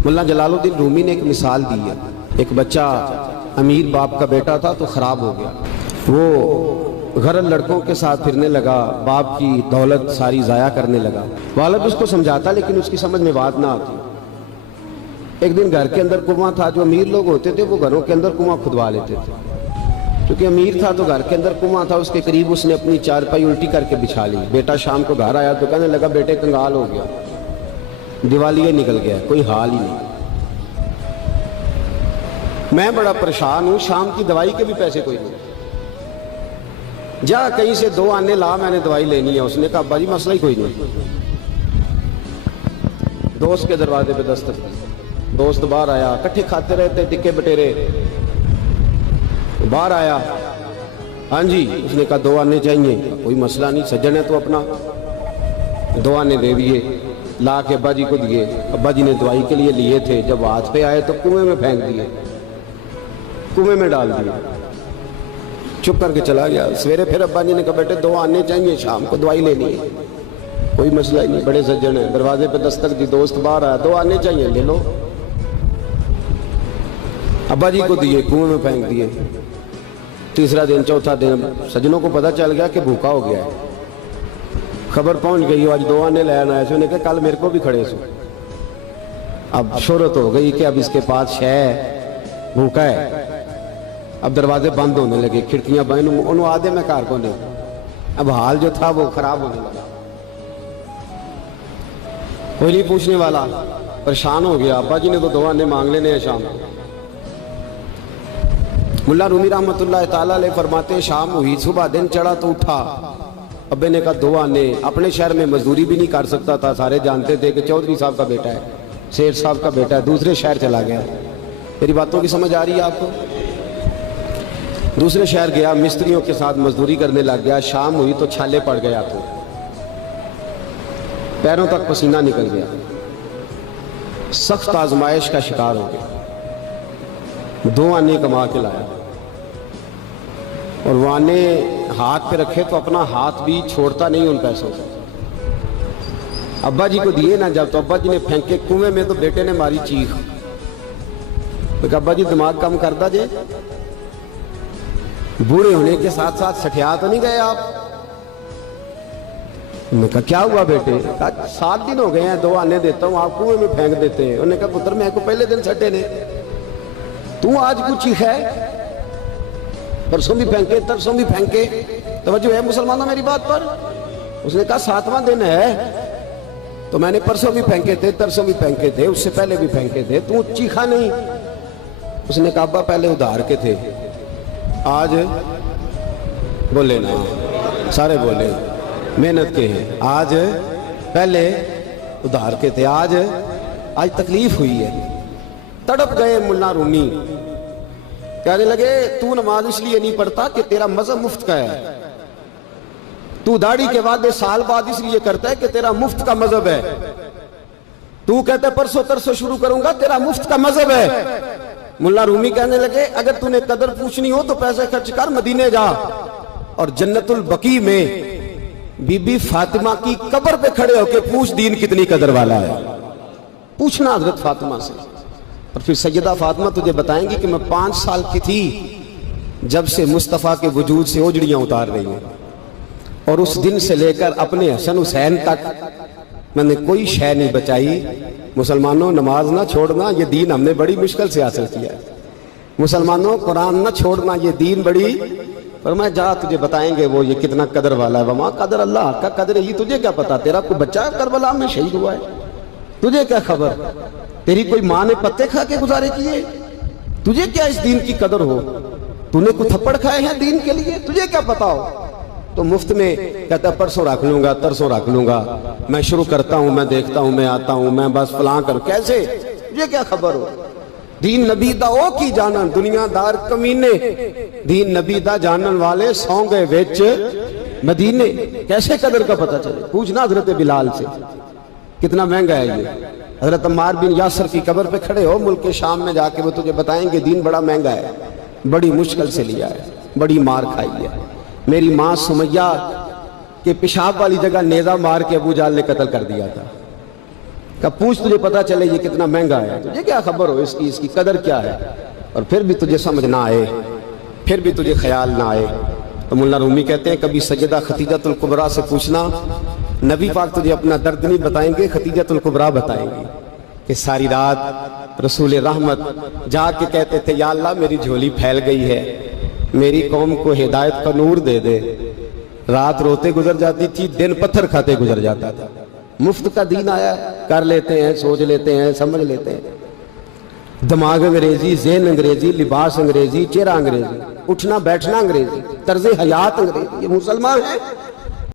मुल्ला जलालुद्दीन रूमी ने एक मिसाल दी है। एक बच्चा अमीर बाप का बेटा था तो ख़राब हो गया। वो गरल लड़कों के साथ फिरने लगा, बाप की दौलत सारी ज़ाया करने लगा। वालिद उसको समझाता लेकिन उसकी समझ में बात ना आती। एक दिन घर के अंदर कुआं था। जो अमीर लोग होते थे वो घरों के अंदर कुआं खुदवा लेते थे। क्योंकि अमीर था तो घर के अंदर कुआं था, उसके करीब उसने अपनी चारपाई उल्टी करके बिछा ली। बेटा शाम को घर आया तो कहने लगा, बेटे कंगाल हो गया, दिवालिया निकल गया, कोई हाल ही नहीं, मैं बड़ा परेशान हूं, शाम की दवाई के भी पैसे कोई नहीं, जा कहीं से 2 आने ला, मैंने दवाई लेनी है। उसने कहा, अब्बा जी मसला ही कोई नहीं। दोस्त के दरवाजे पे दस्तक दी, दोस्त बाहर आया, इकट्ठे खाते रहते टिक्के बटेरे। बाहर आया, हाँ जी। उसने कहा 2 आने चाहिए। कोई मसला नहीं, सज्जन है तो अपना। 2 आने दे दिए, ला के अब्बा जी को दिए। अब्बा जी ने दवाई के लिए लिए थे, जब हाथ पे आए तो कुएं में फेंक दिए, कुएं में डाल दिए, चुप करके चला गया। सवेरे फिर अब्बा जी ने कहा, बेटे 2 आने चाहिए, शाम को दवाई लेनी है। कोई मसला ही नहीं, बड़े सज्जन है। दरवाजे पे दस्तक दी, दोस्त बाहर आया, 2 आने चाहिए, ले लो। अब्बा जी को दिए, कुएं में फेंक दिए। तीसरा दिन, चौथा दिन, सज्जनों को पता चल गया कि भूखा हो गया है। खबर पहुंच गई, आज 2 आने लाया है। उसने कहा, कल मेरे को भी खड़े सो। अब शोहरत हो गई कि अब इसके पास शह भूखा है। अब दरवाजे बंद होने लगे, खिड़कियां बंद, उन्होंने आधे में कार को नहीं। अब हाल जो था वो खराब होने लगा। कोई नहीं पूछने वाला, परेशान हो गया। अब्बा जी ने तो 2 आने मांग लेने हैं शाम को। मुल्ला रूमी रहमतुल्लाह ताला अलैह फरमाते हैं, शाम हुई, सुबह दिन चढ़ा तो उठा। अब्बे ने कहा 2 आने। अपने शहर में मजदूरी भी नहीं कर सकता था, सारे जानते थे कि चौधरी साहब का बेटा है, शेर साहब का बेटा है। दूसरे शहर चला गया। मेरी बातों की समझ आ रही है आपको? दूसरे शहर गया, मिस्त्रियों के साथ मजदूरी करने लग गया। शाम हुई तो छाले पड़ गया, तो पैरों तक पसीना निकल गया, सख्त आजमाइश का शिकार हो गया। 2 आने कमा के लाया और वो आने हाथ पे रखे तो अपना हाथ भी छोड़ता नहीं उन पैसों से। अब्बा जी को दिए ना जब, तो अब्बा जी ने फेंके कुएं में, तो बेटे ने मारी चीख। तो अब्बा जी दिमाग कम करता जे, बूढ़े होने के साथ साथ सठिया तो नहीं गए आप? उन्होंने कहा, क्या हुआ बेटे? कहा 7 दिन हो गए हैं, 2 आने देता हूं, आप कुएं में फेंक देते हैं। उन्होंने कहा, पुत्र मैं को पहले दिन सटे ने, तू आज कुछ ही है, परसों भी फेंके, तरसों भी फेंके। तवज्जो है मुसलमानों मेरी बात पर? उसने कहा 7वां दिन है, तो मैंने परसों भी फेंके थे, तरसों भी फेंके थे, उससे पहले भी फेंके थे, तू चीखा नहीं। उसने कहा, अब्बा पहले उधार के थे, आज बोले ना, सारे बोले मेहनत के हैं। आज पहले उधार के थे, आज तकलीफ हुई है। तड़प गए मुल्ला रूमी, कहने लगे, तू नमाज इसलिए नहीं पढ़ता कि तेरा मजहब मुफ्त का है, तू दाढ़ी के वादे साल बाद इसलिए करता है कि तेरा मुफ्त का मजहब है, तू कहता है परसों तरसों शुरू करूंगा, तेरा मुफ्त का मजहब है। मुल्ला रूमी कहने लगे, अगर तूने कदर पूछनी हो तो पैसे खर्च कर, मदीने जा और जन्नतुल बकी में बीबी फातिमा की कब्र पे खड़े होके पूछ, दीन कितनी कदर वाला है। पूछना हजरत फातिमा से। और फिर सैयदा फातिमा तुझे बताएंगी कि मैं 5 साल की थी जब से मुस्तफ़ा के वजूद से ओजड़ियां उतार रही हैं, और उस दिन से लेकर अपने हसन हुसैन तक मैंने कोई शय नहीं बचाई। मुसलमानों नमाज ना छोड़ना, ये दीन हमने बड़ी मुश्किल से हासिल किया है। मुसलमानों कुरान ना छोड़ना, ये दीन बड़ी, पर मैं जा तुझे बताएंगे वो ये कितना कदर वाला है। वमा कदर अल्लाह का कदर ही, तुझे क्या पता? तेरा कोई बच्चा करबला में शहीद हुआ है, तुझे क्या खबर? तेरी कोई माँ ने पत्ते खा के गुजारे किए, तुझे क्या इस दीन की कदर हो? तूने कुछ थप्पड़ खाए हैं दीन के लिए, तुझे क्या पता हो? तो मुफ्त में कहता परसों रख लूंगा, तरसों रख लूंगा, मैं शुरू करता हूं, मैं देखता हूं, मैं आता हूं, मैं बस फलां कर, कैसे? तुझे क्या खबर हो? दीन नबी दा ओ की जानन, दुनियादार कमीने, दीन नबी दा जानन वाले सौ गए विच मदीने। कैसे कदर का पता चले? पूछना हजरत बिलाल से, कितना महंगा है ये। हजरत अम्मार बिन यासर की कब्र पे खड़े हो मुल्क के शाम में जाके, वो तुझे बताएंगे दीन बड़ा महंगा है, बड़ी मुश्किल से लिया है, बड़ी मार खाई है। मेरी माँ सुमैया के पेशाब वाली जगह नेजा मार के अबू जाल ने कत्ल कर दिया था। कब पूछ तुझे पता चले ये कितना महंगा है, तुझे क्या खबर हो इसकी, इसकी कदर क्या है, और फिर भी तुझे समझ ना आए, फिर भी तुझे ख्याल ना आए। तो मुल्ला रूमी कहते हैं कभी सैयदा खतीजतुल कुबरा से पूछना, नबी पाक तुझे अपना दर्द नहीं बताएंगे, खतीजतुल कुबरा बताएंगे कि सारी रात रसूल रहमत जाके कहते थे या अल्लाह मेरी झोली फैल गई है, मेरी कौम को हिदायत का नूर दे दे। रात रोते गुजर जाती थी, दिन पत्थर खाते गुजर जाता था। मुफ्त का दीन आया, कर लेते हैं, सोच लेते हैं, समझ लेते हैं। दिमाग अंग्रेजी, ज़हन अंग्रेजी, लिबास अंग्रेजी, चेहरा अंग्रेजी, उठना बैठना अंग्रेजी, तर्ज हयात अंग्रेजी। ये मुसलमान है